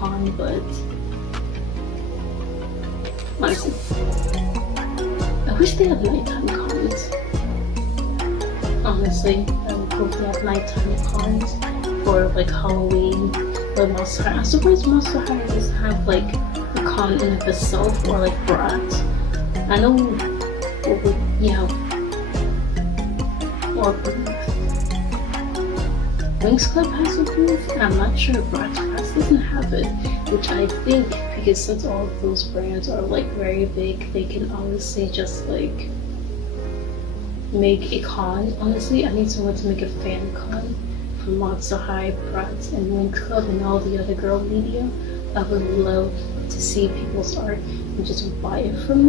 con, but honestly, I wish they had nighttime cons. Honestly, I would hope they have nighttime cons for like Halloween or Monster High. I'm surprised Monster High doesn't have like a con in of itself or like Brat. I know, yeah, or Winx Club has a booth. I'm not sure Bratz Press doesn't have it, which I think because since all of those brands are like very big, they can honestly just like make a con. Honestly, I need someone to make a fan con for Monster High, Bratz, and Winx Club and all the other girl media. I would love to see people's art and just buy it from them.